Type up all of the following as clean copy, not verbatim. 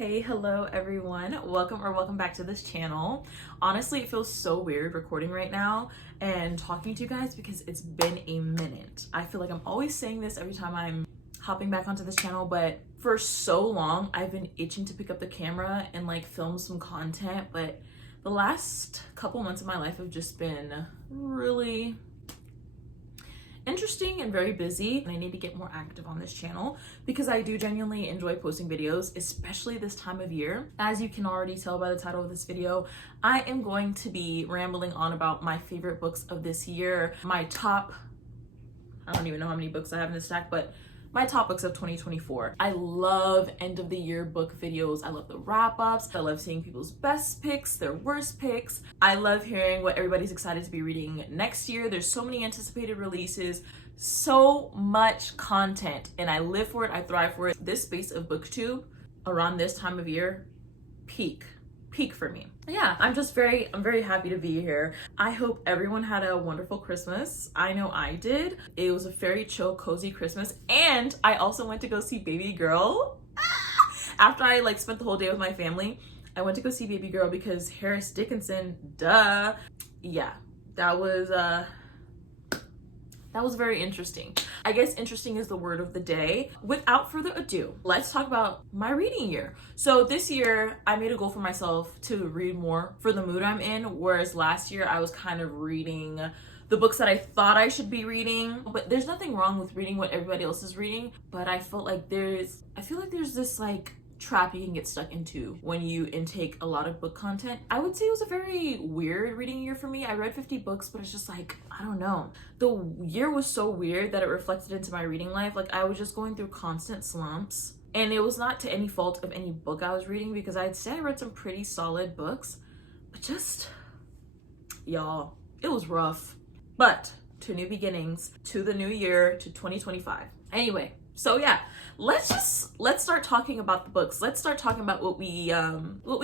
Hey, hello everyone. Welcome back to this channel. Honestly, it feels so weird recording right now and talking to you guys because it's been a minute. I feel like I'm always saying this every time I'm hopping back onto this channel, but for so long I've been itching to pick up the camera and like film some content, but the last couple months of my life have just been really interesting and very busy, and I need to get more active on this channel because I do genuinely enjoy posting videos, especially this time of year. As you can already tell by the title of this video, I am going to be rambling on about my favorite books of this year, my top, I don't even know how many books I have in this stack, but my top books of 2024. I love end of the year book videos. I love the wrap-ups. I love seeing people's best picks, their worst picks. I love hearing what everybody's excited to be reading next year. There's so many anticipated releases, so much content, and I live for it, I thrive for it. This space of booktube around this time of year, peak for me. Yeah, I'm very happy to be here. I hope everyone had a wonderful Christmas. I know I did. It was a very chill, cozy Christmas, and I also went to go see Baby Girl. After I spent the whole day with my family, I went to go see Baby Girl because Harris Dickinson, duh. Yeah, that was very interesting. I guess interesting is the word of the day. Without further ado, let's talk about my reading year. So this year, I made a goal for myself to read more for the mood I'm in, whereas last year I was kind of reading the books that I thought I should be reading. But there's nothing wrong with reading what everybody else is reading, but I feel like there's this trap you can get stuck into when you intake a lot of book content. I would say it was a very weird reading year for me. I read 50 books, but it's just I don't know. The year was so weird that it reflected into my reading life. I was just going through constant slumps, and it was not to any fault of any book I was reading because I'd say I read some pretty solid books, but just, y'all, it was rough. But to new beginnings, to the new year, to 2025. Anyway, so yeah, let's start talking about the books. Let's start talking about what we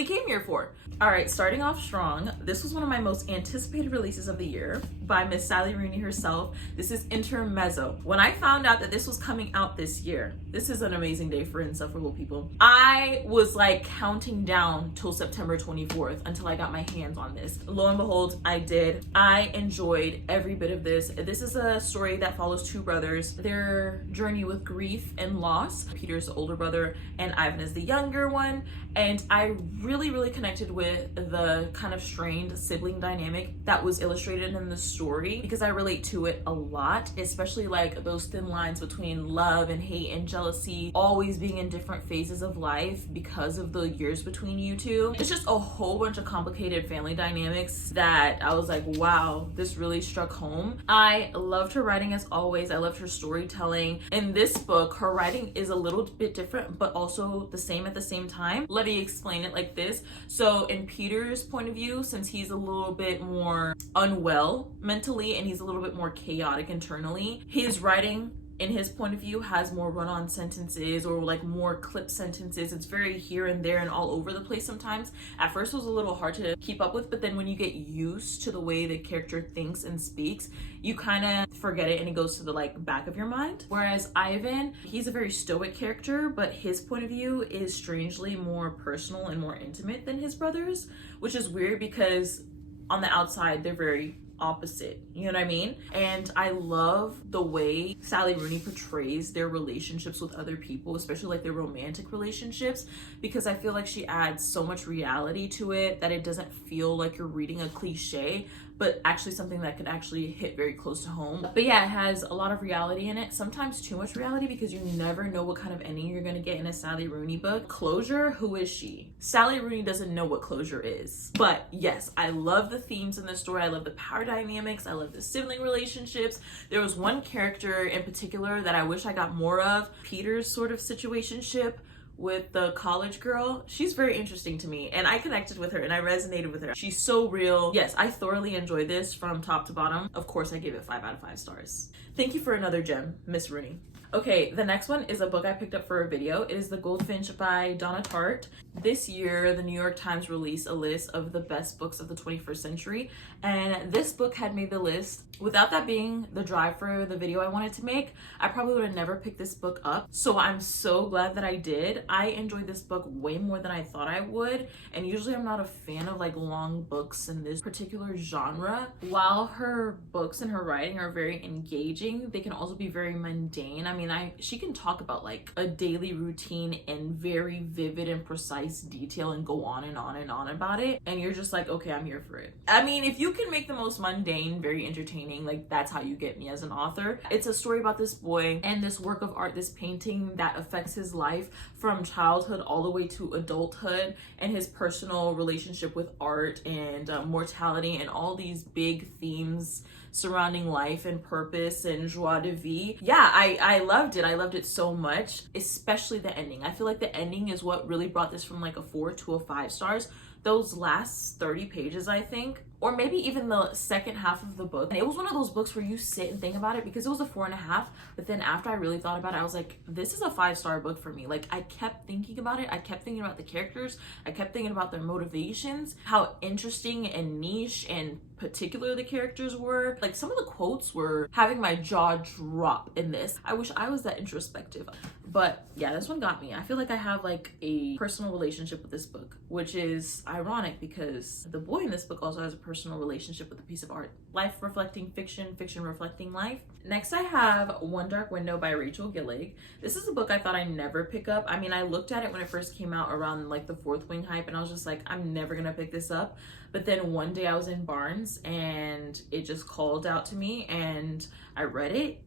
came here for. All right, starting off strong. This was one of my most anticipated releases of the year by Miss Sally Rooney herself. This is Intermezzo. When I found out that this was coming out this year, this is an amazing day for insufferable people. I was counting down till September 24th until I got my hands on this. Lo and behold, I did. I enjoyed every bit of this. This is a story that follows two brothers, their journey with grief and loss. Peter's the older brother and Ivan is the younger one. And I really connected with the kind of strained sibling dynamic that was illustrated in the story because I relate to it a lot, especially those thin lines between love and hate and jealousy always being in different phases of life because of the years between you two. It's just a whole bunch of complicated family dynamics that I was like, wow, this really struck home. I loved her writing as always. I loved her storytelling. In this book, her writing is a little bit different but also the same at the same time. Let me explain it like this. So in Peter's point of view, since he's a little bit more unwell mentally and he's a little bit more chaotic internally, his writing in his point of view has more run-on sentences or more clip sentences. It's very here and there and all over the place sometimes. At first it was a little hard to keep up with, but then when you get used to the way the character thinks and speaks, you kind of forget it and it goes to the back of your mind. Whereas Ivan, he's a very stoic character, but his point of view is strangely more personal and more intimate than his brothers, which is weird because on the outside they're very opposite, you know what I mean? And I love the way Sally Rooney portrays their relationships with other people, especially their romantic relationships, because I feel like she adds so much reality to it that it doesn't feel like you're reading a cliche, but actually something that could actually hit very close to home. But yeah, it has a lot of reality in it, sometimes too much reality because you never know what kind of ending you're gonna get in a Sally Rooney book. Closure, who is she? Sally Rooney doesn't know what closure is. But yes, I love the themes in this story. I love the power dynamics. I love the sibling relationships. There was one character in particular that I wish I got more of, Peter's sort of situationship with the college girl. She's very interesting to me and I connected with her and I resonated with her. She's so real. Yes, I thoroughly enjoyed this from top to bottom. Of course, I gave it 5 out of 5 stars. Thank you for another gem, Miss Rooney. Okay, the next one is a book I picked up for a video. It is The Goldfinch by Donna Tartt. This year, the New York Times released a list of the best books of the 21st century, and this book had made the list. Without that being the drive for the video I wanted to make, I probably would have never picked this book up. So I'm so glad that I did. I enjoyed this book way more than I thought I would, and usually I'm not a fan of like long books in this particular genre. While her books and her writing are very engaging, they can also be very mundane. I mean, she can talk about like a daily routine in very vivid and precise detail and go on and on and on about it, and you're just like, okay, I'm here for it. I mean, if you can make the most mundane very entertaining, like that's how you get me as an author. It's a story about this boy and this work of art, this painting that affects his life from childhood all the way to adulthood, and his personal relationship with art and mortality and all these big themes surrounding life and purpose and joie de vivre. Yeah, I loved it. I loved it so much, especially the ending. I feel like the ending is what really brought this from like a 4 to a 5 stars. Those last 30 pages, I think, or maybe even the second half of the book. And it was one of those books where you sit and think about it, because it was a 4.5. But then after I really thought about it, I was like, this is a 5-star book for me. Like, I kept thinking about it. I kept thinking about the characters. I kept thinking about their motivations, how interesting and niche and particular the characters were. Like, some of the quotes were having my jaw drop in this. I wish I was that introspective. But yeah, this one got me. I feel like I have like a personal relationship with this book, which is ironic because the boy in this book also has a personal relationship with a piece of art. Life reflecting fiction, fiction reflecting life. Next, I have One Dark Window by Rachel Gillig. This is a book I thought I'd never pick up. I mean, I looked at it when it first came out around like the Fourth Wing hype, and I was just like, I'm never gonna pick this up. But then one day I was in Barnes and it just called out to me, and I read it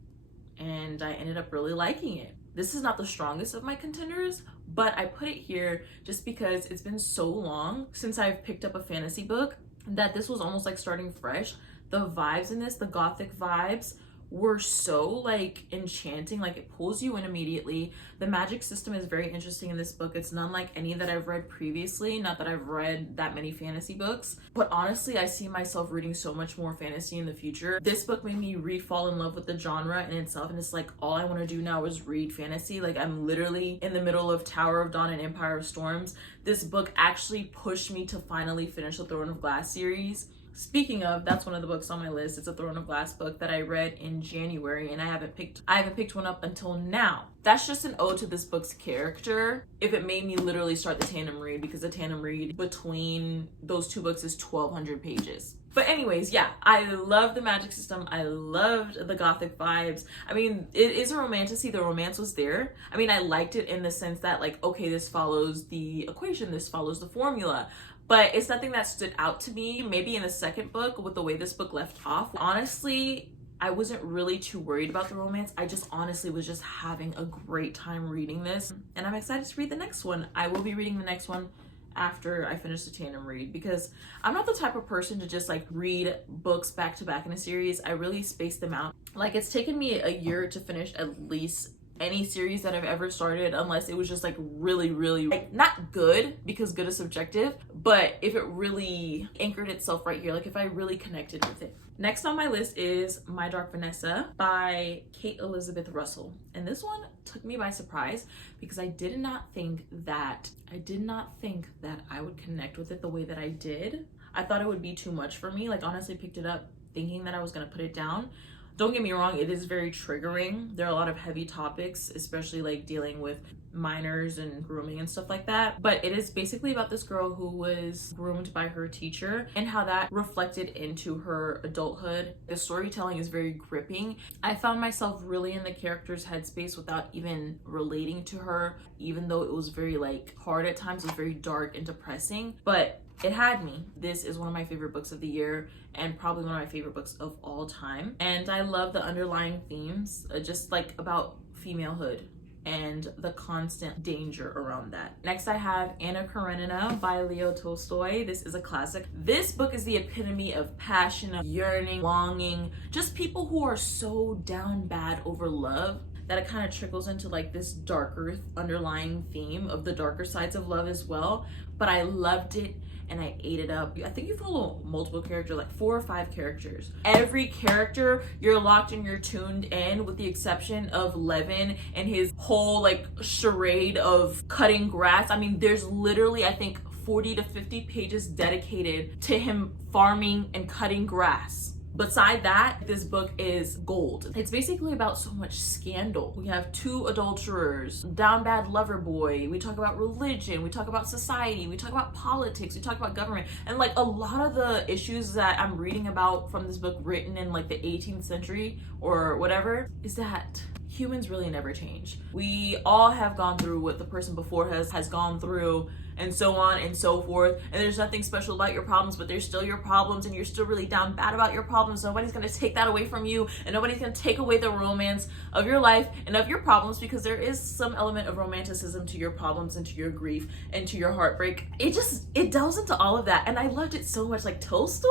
and I ended up really liking it. This is not the strongest of my contenders, but I put it here just because it's been so long since I've picked up a fantasy book that this was almost like starting fresh. The vibes in this, the gothic vibes, were so like enchanting. Like, it pulls you in immediately. The magic system is very interesting in this book. It's none like any that I've read previously. Not that I've read that many fantasy books, but honestly, I see myself reading so much more fantasy in the future. This book made me fall in love with the genre in itself, and it's like all I want to do now is read fantasy. Like, I'm literally in the middle of Tower of Dawn and Empire of Storms. This book actually pushed me to finally finish the Throne of Glass series. Speaking of, that's one of the books on my list. It's a Throne of Glass book that I read in January, and I haven't picked one up until now. That's just an ode to this book's character. If it made me literally start the tandem read, because the tandem read between those two books is 1,200 pages. But anyways, yeah, I love the magic system. I loved the gothic vibes. I mean, it is a romantasy. The romance was there. I mean, I liked it in the sense that, like, okay, this follows the equation, this follows the formula. But it's nothing that stood out to me, maybe in the second book with the way this book left off. Honestly, I wasn't really too worried about the romance. I just honestly was just having a great time reading this. And I'm excited to read the next one. I will be reading the next one after I finish the tandem read, because I'm not the type of person to just like read books back to back in a series. I really space them out. Like, it's taken me a year to finish at least any series that I've ever started, unless it was just like really, really, like, not good, because good is subjective, but if it really anchored itself right here, like if I really connected with it. Next on my list is My Dark Vanessa by Kate Elizabeth Russell. And this one took me by surprise, because I did not think that I would connect with it the way that I did. I thought it would be too much for me. Like, honestly, picked it up thinking that I was gonna put it down. Don't get me wrong, it is very triggering. There are a lot of heavy topics, especially like dealing with minors and grooming and stuff like that. But it is basically about this girl who was groomed by her teacher and how that reflected into her adulthood. The storytelling is very gripping. I found myself really in the character's headspace without even relating to her, even though it was very like hard at times. It was very dark and depressing, but it had me. This is one of my favorite books of the year, and probably one of my favorite books of all time. And I love the underlying themes, just like about femalehood and the constant danger around that. Next, I have Anna Karenina by Leo Tolstoy. This is a classic. This book is the epitome of passion, of yearning, longing, just people who are so down bad over love that it kind of trickles into like this darker underlying theme of the darker sides of love as well. But I loved it and I ate it up. I think you follow multiple characters, like 4 or 5 characters. Every character, you're locked and you're tuned in, with the exception of Levin and his whole like charade of cutting grass. I mean, there's literally, I think, 40 to 50 pages dedicated to him farming and cutting grass. Beside that, this book is gold. It's basically about so much scandal. We have 2 adulterers, down bad lover boy. We talk about religion. We talk about society. We talk about politics. We talk about government. And like a lot of the issues that I'm reading about from this book, written in like the 18th century or whatever, is that humans really never change. We all have gone through what the person before has gone through, and so on and so forth. And there's nothing special about your problems, but there's still your problems, and you're still really down bad about your problems. Nobody's gonna take that away from you, and nobody's gonna take away the romance of your life and of your problems, because there is some element of romanticism to your problems and to your grief and to your heartbreak. It delves into all of that, and I loved it so much. Like Tolstoy,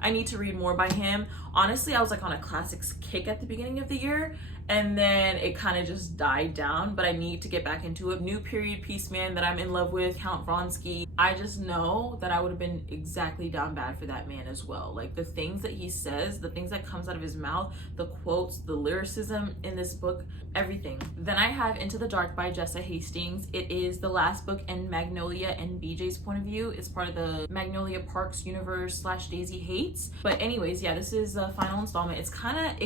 I need to read more by him. Honestly, I was like on a classics kick at the beginning of the year, and then it kind of just died down, but I need to get back into it. New period piece man that I'm in love with, Count Vronsky. I just know that I would have been exactly down bad for that man as well. Like the things that he says, the things that comes out of his mouth, the quotes, the lyricism in this book, everything. Then I have Into the Dark by Jessa Hastings. It is the last book in Magnolia and BJ's point of view. It's part of the Magnolia Parks universe / Daisy Hates. But anyways, yeah, this is a final installment. It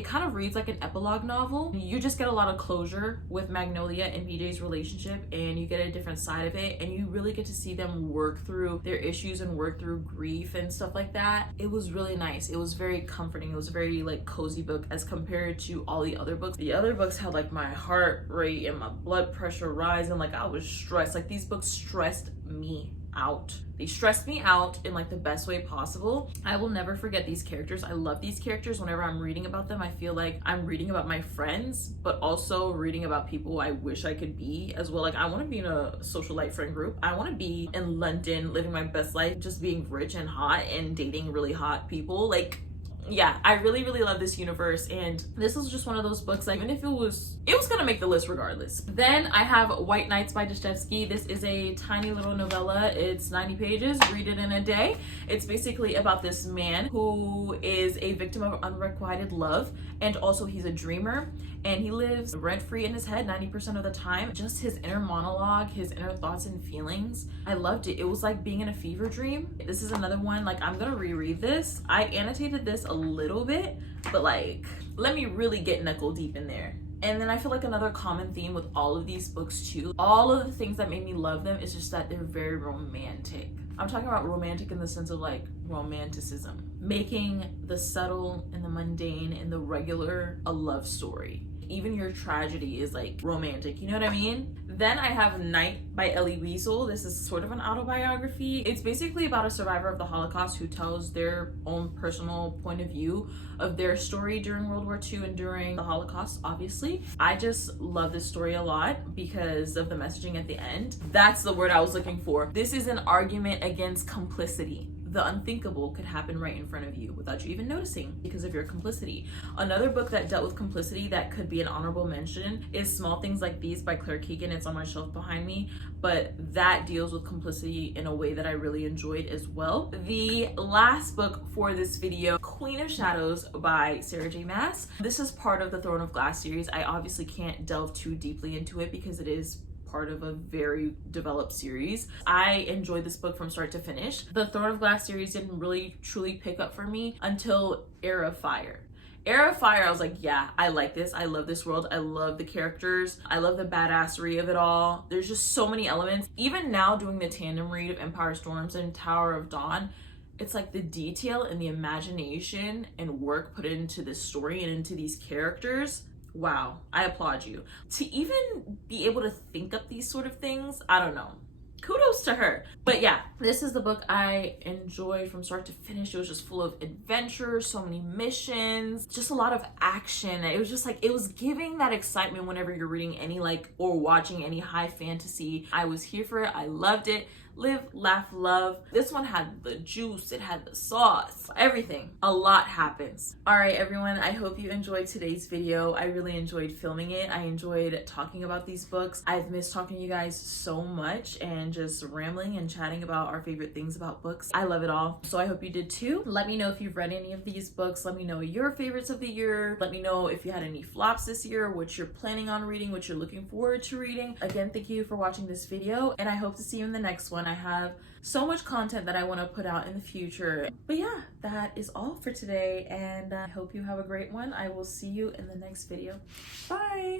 kind of reads like an epilogue novel. You just get a lot of closure with Magnolia and BJ's relationship, and you get a different side of it, and you really get to see them work through their issues and work through grief and stuff like that. It was really nice. It was very comforting. It was a very like cozy book as compared to all the other books. The other books had like my heart rate and my blood pressure rise, and like I was stressed. Like these books stressed me out. They stressed me out in like the best way possible. I will never forget these characters. I love these characters. Whenever I'm reading about them, I feel like I'm reading about my friends, but also reading about people I wish I could be as well. Like I want to be in a socialite friend group. I want to be in London living my best life, just being rich and hot and dating really hot people. Like, yeah, I really love this universe, and this was just one of those books, like, even if it was gonna make the list regardless. Then I have White Nights by Dostoevsky. This is a tiny little novella. It's 90 pages. Read it in a day. It's basically about this man who is a victim of unrequited love, and also he's a dreamer, and he lives rent-free in his head 90% of the time. Just his inner monologue, his inner thoughts and feelings. I loved it. It was like being in a fever dream. This is another one, like, I'm gonna reread this. I annotated this a little bit, but like, let me really get knuckle deep in there. And then I feel like another common theme with all of these books too, all of the things that made me love them, is just that they're very romantic. I'm talking about romantic in the sense of like romanticism, making the subtle and the mundane and the regular a love story. Even your tragedy is like romantic, you know what I mean? Then I have Night by Elie Wiesel. This is sort of an autobiography. It's basically about a survivor of the Holocaust who tells their own personal point of view of their story during World War II and during the Holocaust, obviously. I just love this story a lot because of the messaging at the end. That's the word I was looking for. This is an argument against complicity. The unthinkable could happen right in front of you without you even noticing because of your complicity. Another book that dealt with complicity that could be an honorable mention is Small Things Like These by Claire Keegan. It's on my shelf behind me, but that deals with complicity in a way that I really enjoyed as well. The last book for this video, Queen of Shadows by Sarah J. Maas. This is part of the Throne of Glass series. I obviously can't delve too deeply into it because it is part of a very developed series. I enjoyed this book from start to finish. The Throne of Glass series didn't really truly pick up for me until Heir of Fire. Heir of Fire, I was like, yeah, I like this. I love this world. I love the characters. I love the badassery of it all. There's just so many elements. Even now doing the tandem read of Empire Storms and Tower of Dawn, it's like the detail and the imagination and work put into this story and into these characters. Wow, I applaud you. To even be able to think up these sort of things, I don't know. Kudos to her. But yeah, This is the book I enjoyed from start to finish. It was just full of adventures, so many missions, just a lot of action. It was just like, it was giving that excitement whenever you're reading any like or watching any high fantasy. I was here for it. I loved it. Live, laugh, love. This one had the juice, it had the sauce, everything. A lot happens. All right, everyone, I hope you enjoyed today's video. I really enjoyed filming it. I enjoyed talking about these books. I've missed talking to you guys so much and just rambling and chatting about our favorite things about books. I love it all. So I hope you did too. Let me know if you've read any of these books. Let me know your favorites of the year. Let me know if you had any flops this year, what you're planning on reading, what you're looking forward to reading. Again, thank you for watching this video, and I hope to see you in the next one. I have so much content that I want to put out in the future. But yeah, that is all for today, and I hope you have a great one. I will see you in the next video. Bye!